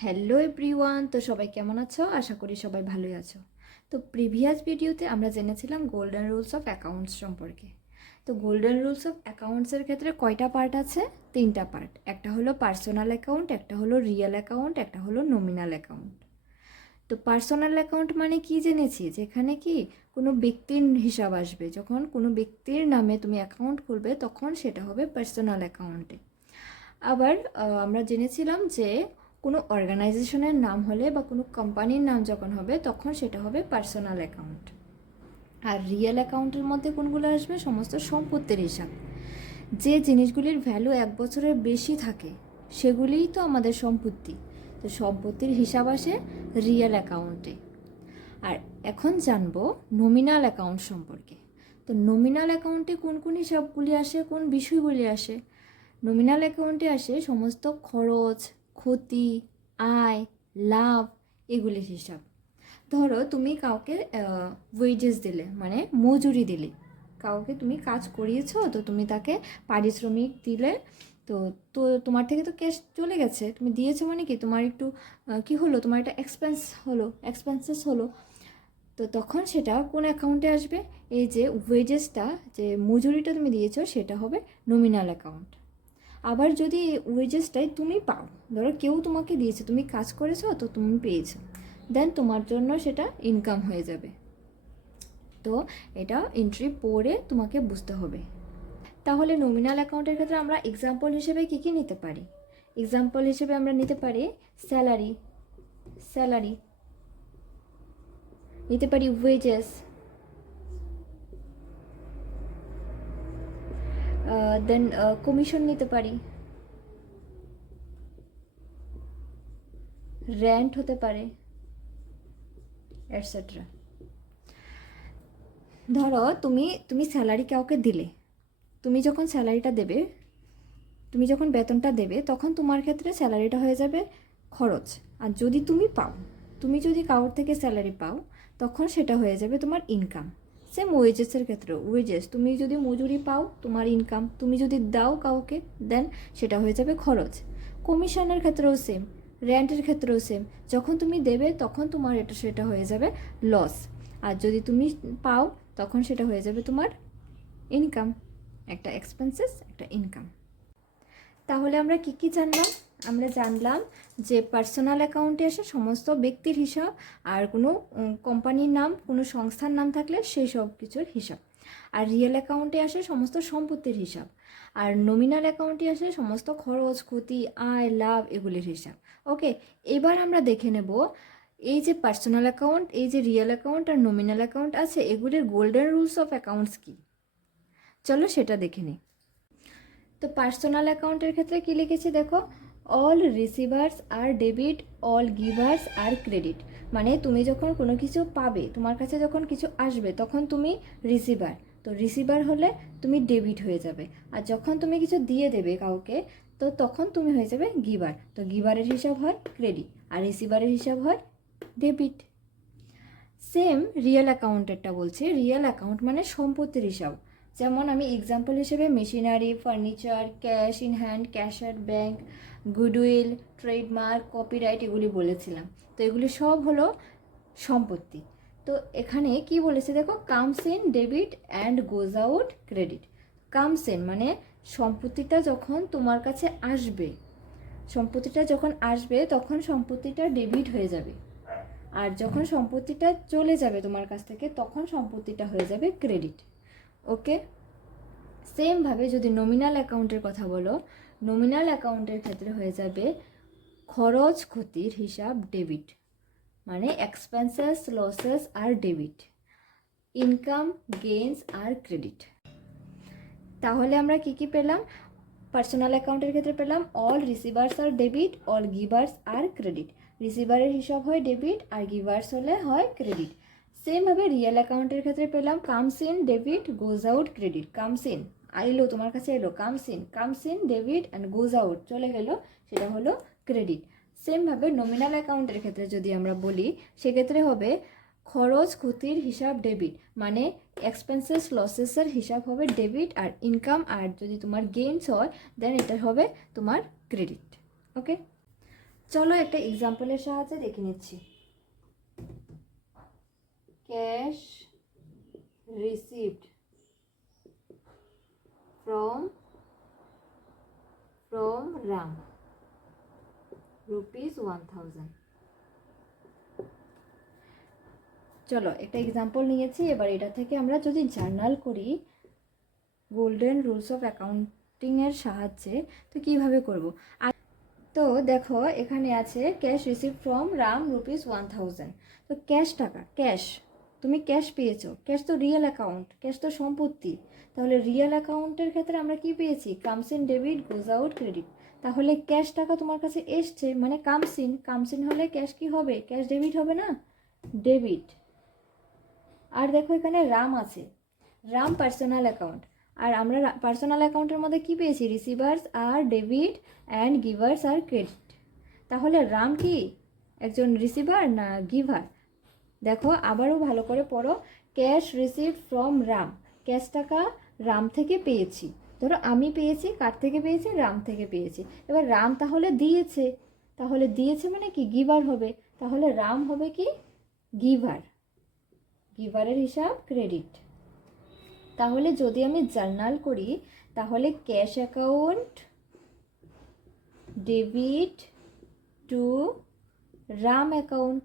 Hello everyone, তো সবাই কেমন আছো? আশা করি সবাই ভালোই আছো। তো প্রিভিয়াস ভিডিওতে আমরা জেনেছিলাম গোল্ডেন রুলস অফ অ্যাকাউন্টস সম্পর্কে। তো গোল্ডেন রুলস অফ অ্যাকাউন্টসের ক্ষেত্রে কয়টা পার্ট আছে? তিনটা পার্ট। একটা হলো পার্সোনাল অ্যাকাউন্ট, একটা হলো রিয়েল অ্যাকাউন্ট, একটা হলো নমিনাল অ্যাকাউন্ট। তো পার্সোনাল অ্যাকাউন্ট মানে কি জেনেছি? যেখানে কি কোনো ব্যক্তির হিসাব আসবে, যখন কোনো ব্যক্তির নামে তুমি অ্যাকাউন্ট খুলবে তখন সেটা হবে পার্সোনাল অ্যাকাউন্টে। আবার আমরা জেনেছিলাম যে কোনো অর্গানাইজেশনের নাম হলে বা কোনো কোম্পানির নাম যখন হবে তখন সেটা হবে পার্সোনাল অ্যাকাউন্ট। আর রিয়েল অ্যাকাউন্টের মধ্যে কোনগুলো আসবে? সমস্ত সম্পত্তির হিসাব। যে জিনিসগুলির ভ্যালু 1 বছরের বেশি থাকে সেগুলিই তো আমাদের সম্পত্তি। তো সম্পত্তির হিসাব আসে রিয়েল অ্যাকাউন্টে। আর এখন জানবো নমিনাল অ্যাকাউন্ট সম্পর্কে। তো নমিনাল অ্যাকাউন্টে কোন কোন হিসাবগুলি আসে, কোন বিষয়গুলি আসে? নমিনাল অ্যাকাউন্টে আসে সমস্ত খরচ, ক্ষতি, আয়, লাভ এগুলির হিসাব। ধরো তুমি কাউকে ওয়েজেস দিলে, মানে মজুরি দিলে, কাউকে তুমি কাজ করিয়েছো, তো তুমি তাকে পারিশ্রমিক দিলে। তো তো তোমার থেকে তো ক্যাশ চলে গেছে, তুমি দিয়েছো মানে কি তোমার একটু কি হলো, তোমার একটা এক্সপেন্সেস হলো। তো তখন সেটা কোন অ্যাকাউন্টে আসবে? এই যে ওয়েজেসটা, যে মজুরিটা তুমি দিয়েছো সেটা হবে নমিনাল অ্যাকাউন্ট। আবার যদি ওয়েজেসটাই তুমি পাও, ধরো কেউ তোমাকে দিয়েছে, তুমি কাজ করেছো তো তুমি পেয়েছো, দেন তোমার জন্য সেটা ইনকাম হয়ে যাবে। তো এটা এন্ট্রি পড়ে তোমাকে বুঝতে হবে। তাহলে নমিনাল অ্যাকাউন্টের ক্ষেত্রে আমরা এক্সাম্পল হিসেবে কী কী নিতে পারি? এক্সাম্পল হিসেবে আমরা নিতে পারি স্যালারি, স্যালারি নিতে পারি, ওয়েজেস, দেন কমিশন নিতে পারি, রেন্ট হতে পারে, এটসেট্রা। ধরো তুমি তুমি স্যালারি কাউকে দিলে, তুমি যখন স্যালারিটা দেবে, তুমি যখন বেতনটা দেবে তখন তোমার ক্ষেত্রে স্যালারিটা হয়ে যাবে খরচ। আর যদি তুমি পাও, তুমি যদি কারোর থেকে স্যালারি পাও তখন সেটা হয়ে যাবে তোমার ইনকাম। সেম ওয়েজেসের ক্ষেত্রে, ওয়েজেস তুমি যদি মজুরি পাও তোমার ইনকাম, তুমি যদি দাও কাউকে দেন সেটা হয়ে যাবে খরচ। কমিশনের ক্ষেত্রেও সেম, রেন্টের ক্ষেত্রেও সেম, যখন তুমি দেবে তখন তোমার সেটা হয়ে যাবে লস। আর যদি তুমি পাও তখন সেটা হয়ে যাবে তোমার ইনকাম। একটা এক্সপেন্সেস, একটা ইনকাম। তাহলে আমরা কি কি জানলাম? আমরা জানলাম যে পার্সোনাল অ্যাকাউন্টে আসে সমস্ত ব্যক্তির হিসাব, আর কোনো কোম্পানির নাম, কোনো সংস্থার নাম থাকলে সেই সব কিছুর হিসাব। আর রিয়েল অ্যাকাউন্টে আসে সমস্ত সম্পত্তির হিসাব। আর নমিনাল অ্যাকাউন্টে আসে সমস্ত খরচ, ক্ষতি, আয়, লাভ এগুলির হিসাব। ওকে, এবার আমরা দেখে নেব এই যে পার্সোনাল অ্যাকাউন্ট, এই যে রিয়েল অ্যাকাউন্ট আর নমিনাল অ্যাকাউন্ট আছে, এগুলির গোল্ডেন রুলস অফ অ্যাকাউন্টস কী। চলো সেটা দেখে নিই। তো পার্সোনাল অ্যাকাউন্টের ক্ষেত্রে কী লিখেছি দেখো, অল রিসিভার্স আর ডেবিট, অল গিভার্স আর ক্রেডিট। মানে তুমি যখন কোনো কিছু পাবে, তোমার কাছে যখন কিছু আসবে তখন তুমি রিসিভার, তো রিসিভার হলে তুমি ডেবিট হয়ে যাবে। আর যখন তুমি কিছু দিয়ে দেবে কাউকে, তো তখন তুমি হয়ে যাবে গিভার, তো গিভারের হিসাব হয় ক্রেডিট আর রিসিভারের হিসাব হয় ডেবিট। সেম রিয়েল অ্যাকাউন্টেরটা বলছে, রিয়েল অ্যাকাউন্ট মানে সম্পত্তির হিসাব। যেমন আমি এক্সাম্পল হিসেবে machinery, furniture, cash in hand, cash at bank, goodwill, trademark, copyright এগুলি বলেছিলাম। তো এগুলি সব হলো সম্পত্তি। তো এখানে কি বলেছে দেখো, comes in debit and goes out credit. Comes in মানে সম্পত্তিটা যখন তোমার কাছে আসবে, সম্পত্তিটা যখন আসবে তখন সম্পত্তিটা ডেবিট হয়ে যাবে। আর যখন সম্পত্তিটা চলে যাবে তোমার কাছ থেকে তখন সম্পত্তিটা হয়ে যাবে ক্রেডিট। ওকে, সেমভাবে যদি নমিনাল অ্যাকাউন্টের কথা বলো, নমিনাল অ্যাকাউন্টের ক্ষেত্রে হয়ে যাবে খরচ, ক্ষতির হিসাব ডেবিট, মানে এক্সপেন্সেস, লসেস আর ডেবিট, ইনকাম, গেইনস আর ক্রেডিট। তাহলে আমরা কি কি পেলাম? পার্সোনাল অ্যাকাউন্টের ক্ষেত্রে পেলাম অল রিসিভার্স আর ডেবিট, অল গিভার্স আর ক্রেডিট। রিসিভারের হিসাব হয় ডেবিট আর গিভার্স হলে হয় ক্রেডিট। সেমভাবে রিয়েল অ্যাকাউন্টের ক্ষেত্রে পেলাম comes in debit, goes out credit. Comes in এলো তোমার কাছে, এলো comes in debit and goes out চলে গেল, সেটা হলো ক্রেডিট। সেমভাবে নমিনাল অ্যাকাউন্টের ক্ষেত্রে যদি আমরা বলি সেক্ষেত্রে হবে খরচ, ক্ষতির হিসাব ডেবিট, মানে এক্সপেন্সেস, লসেসের হিসাব হবে ডেবিট, আর ইনকাম আর যদি তোমার গেইনস হয় দেন এটা হবে তোমার ক্রেডিট। ওকে, চলো একটা এক্সাম্পলের সাহায্যে দেখে নিচ্ছি। Cash received from Ram ₹1000। চলো একটা এক্সাম্পল নিয়েছি, এবার এটা থেকে আমরা যদি জার্নাল করি গোল্ডেন রুলস অফ অ্যাকাউন্টিংয়ের সাহায্যে, তো কিভাবে করব। আর তো দেখো এখানে আছে ক্যাশ রিসিভ ফ্রম রাম ₹1000। তো ক্যাশ টাকা, ক্যাশ, তুমি ক্যাশ পেয়েছো, ক্যাশ তো রিয়েল অ্যাকাউন্ট, ক্যাশ তো সম্পত্তি। তাহলে রিয়েল অ্যাকাউন্টের ক্ষেত্রে আমরা কি পেয়েছি, comes in debit goes out credit. তাহলে ক্যাশ টাকা তোমার কাছে এসছে মানে কামস ইন, কামস ইন হলে ক্যাশ কি হবে, ক্যাশ ডেবিট হবে না, ডেবিট। আর দেখো এখানে রাম আছে, রাম পার্সোনাল অ্যাকাউন্ট, আর আমরা পার্সোনাল অ্যাকাউন্টের মধ্যে কি পেয়েছি, রিসিভার্স আর ডেবিট অ্যান্ড গিভার্স আর ক্রেডিট। তাহলে রাম কি একজন রিসিভার না গিভার? দেখো আবারও ভালো করে পড়ো, cash receive from Ram, cash টাকা রাম থেকে পেয়েছি। ধরো আমি পেয়েছি, কার থেকে পেয়েছি, রাম থেকে পেয়েছি। এবার রাম তাহলে দিয়েছে, তাহলে দিয়েছে মানে কি গিভার হবে, তাহলে রাম হবে কি গিভার, গিভারের হিসাব ক্রেডিট। তাহলে যদি আমি জার্নাল করি তাহলে cash account debit two Ram account,